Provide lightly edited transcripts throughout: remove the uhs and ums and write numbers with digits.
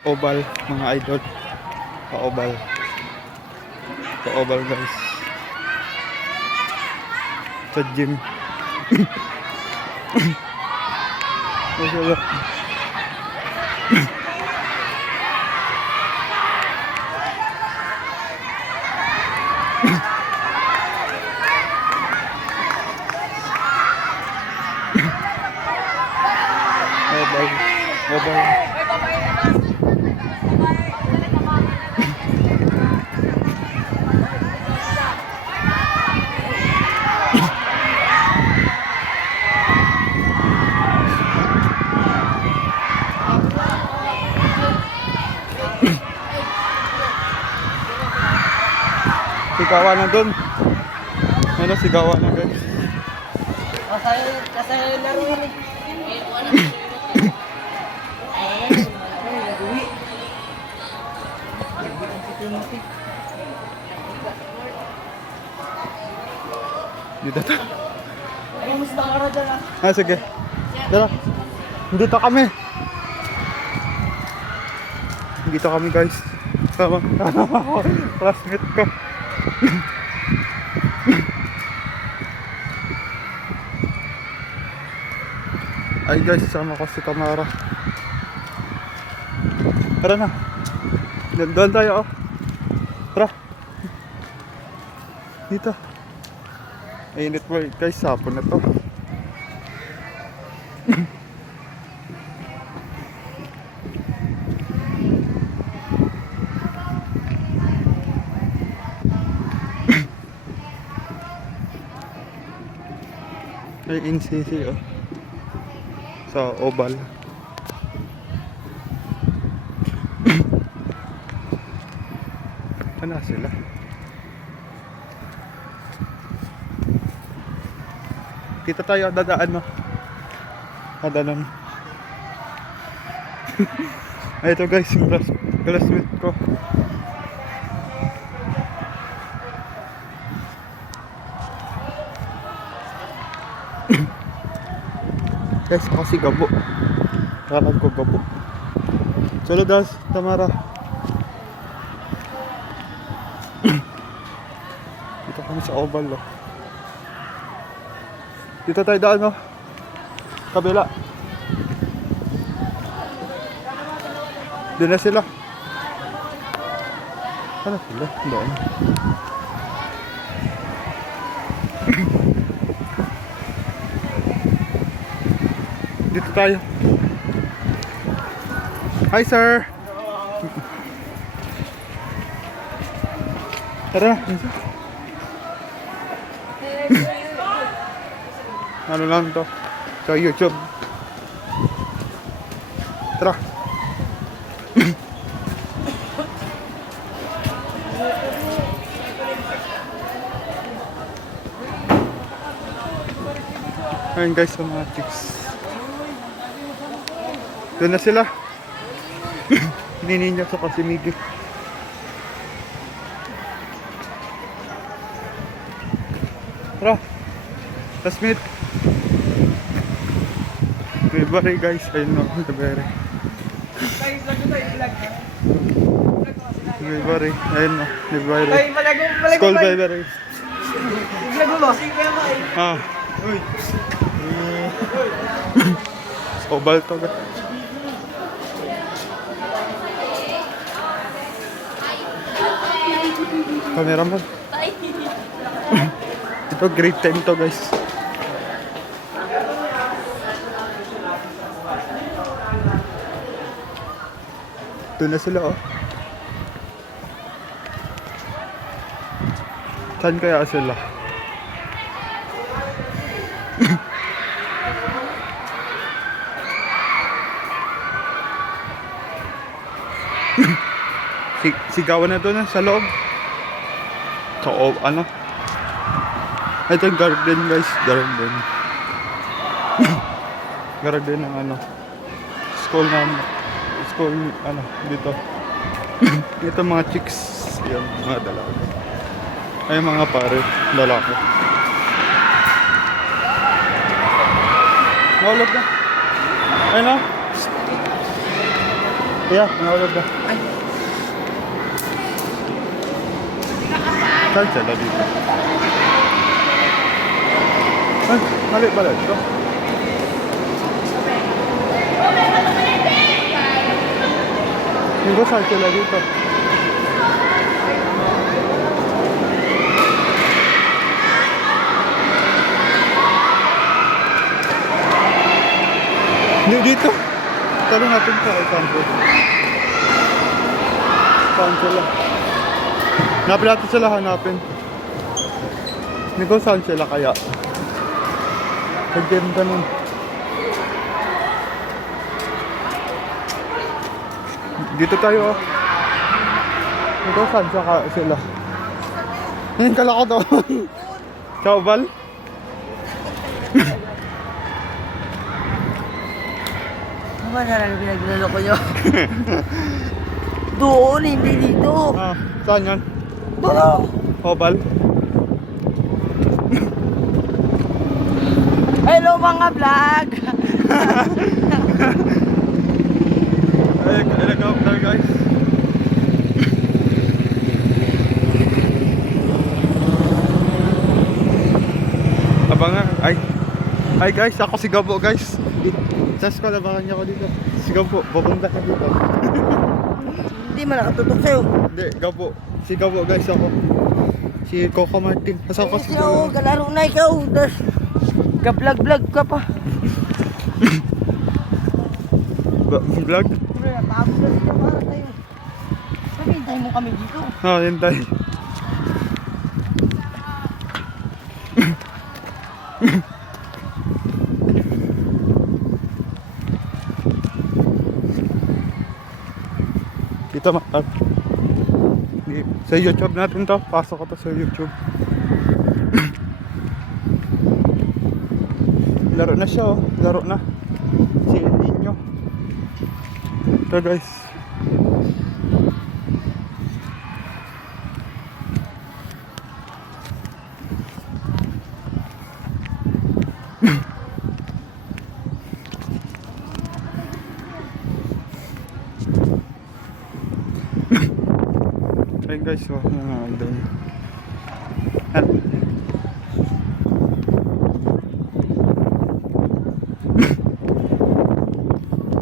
Oval, mga idol. Pa-oval. Pa-oval guys. Sa gym. Mashallah. Oval. Oval. Sigawan na dun. Ano, sigawan na guys. Kasi laro yun eh. Dito ta. Ay, musta ka na dyan ah? Ah, sige. Tara. Dito kami. Dito kami guys. Sama ako. Classmate ko. Ay guys, sama ko si Tamara. Tara na. Doon tayo oh. Tara. Dito. Init mo guys, sapon na to. Ay NCC oh. Sa oval. Ano sila? Kita tayo dadaan mo. Dadaan. Ay ito guys, yung classmate ko. Guys, kasi gabo. Karan ko gabo. Saludas, Tamara. Dito kami sa oval oh. Dito tayo daan oh. Kabila. Doon na sila. Ano sila? Doon. Dito tayo. Hi sir. Tara. Ano lang to? Sa YouTube. Tara. Ayun guys, sa mga chicks. Doon na sila. Nininja sa Kasimigi. Tara. Let's meet. Library guys. Ayun no. Library. Library. Ayun no. Library. Ay, malago School ba? library. Malago ba? Ah. Uy. Oval to guys. Cameraman. Ito grade 10 to guys. Doon na sila oh. Saan kaya sila? Sigawan na doon sa loob. Sa ano? Ito yung garden guys. Garden. Garden ng ano. School ano dito. Ito mga chicks. Yan mga dalaga. Ay mga pare. Lalaki. Nahulog na. Ayun na. Yeah, nakaulog na. Ay. Saan sila dito? Ay, mali pala ito. Hindi ko saan sila dito. Hindi dito. Tanong natin sa Sandro. Saan sila? Hanapin natin sila, hanapin. Hindi ko saan sila kaya. Kaganda nun. Dito tayo oh. Hindi ko saan sila. Yung kala ko daw. Ciao, Val. Ano ba na pinaglalo ko nyo? Doon, hindi dito. Ah, saan yan? Doon! Oval. Hello mga vlog! Ay, nag-up tayo guys. Abangan. Ay guys, ako si Gabo guys. Just ko, labangan niyo ako dito. Si Gabo, babanda ka dito. Hindi man nakatutok sa'yo. Hindi, Gabo. Si Gabo guys ako. Si Coco Martin. Asa ko si Ikaw, Gabo. kalaro na ikaw. Tas, ka-vlog-vlog ka pa. Vlog? Siyempre, napagod na dito para tayo. Sabi, hintayin mo kami dito. Ah, hintay. Dito sa YouTube natin to. Pasok ko to sa YouTube. Laro na siya oh. Laro na. Si El Nino. Ito guys. Ayun guys, oh, doon.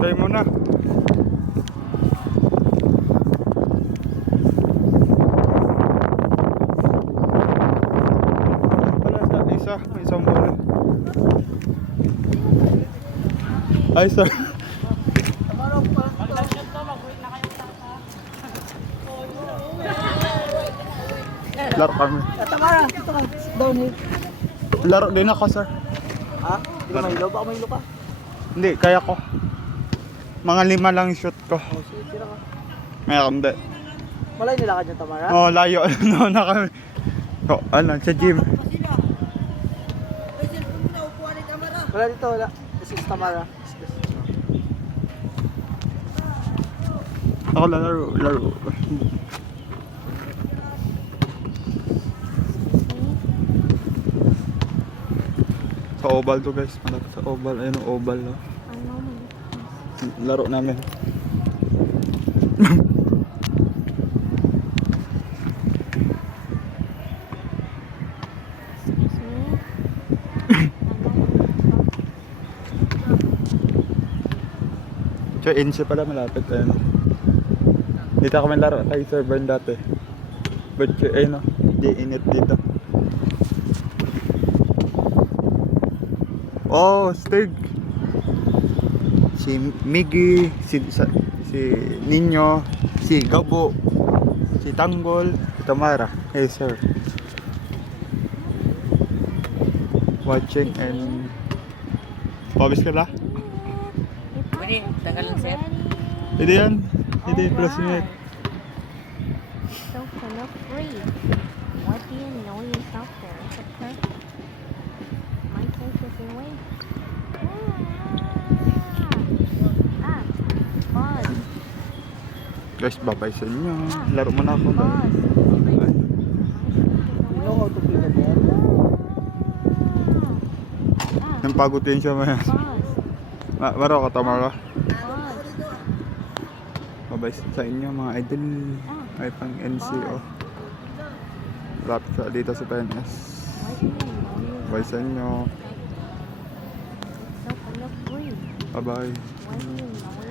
Tayo muna. Isang bola. Ay, sir. Laro kami. Tamara, dito ka. Sit down here. Laro din ako, sir. Ha? Hindi ka mahilo? Baka mahilo ka? Hindi, kaya ko. Mga 5 lang shoot ko. Oh, sige, tira ka. Meron din. Malay nila ka dyan, Tamara? Oh, layo. Ano na kami. Oh, ano, sa gym. Wala dito, wala. This is Tamara. Ako laro. Sa oval to guys, malapit sa oval. Ayun ang oval no. Laro namin. So, NC pala malapit. Ayun. Dito kami laro kay Sir Bern dati. But ayun no, di init dito. Oh, Stig. Si Miggy, si Nino, si Gabo, si Tanggol, si Tamara. Hey sir. Watching and pabis ka na? Pwede, tanggalan set. Hindi yan. Hindi, plus minute. So full free. What do you know yourself there? It's a perfect. My case is in way. Pause. Guys, babay sa inyo. Laro mo na ako. Pause. You know how to play the ball? Nang pagutin siya maya. Pause. Maro ka, Tamara. Pause. Mabay sa inyo mga idol. Ay pang NCO. Lapit sa dito sa PNS. What do you know Bye sa inyo. yourself enough free? Bye bye. What do you know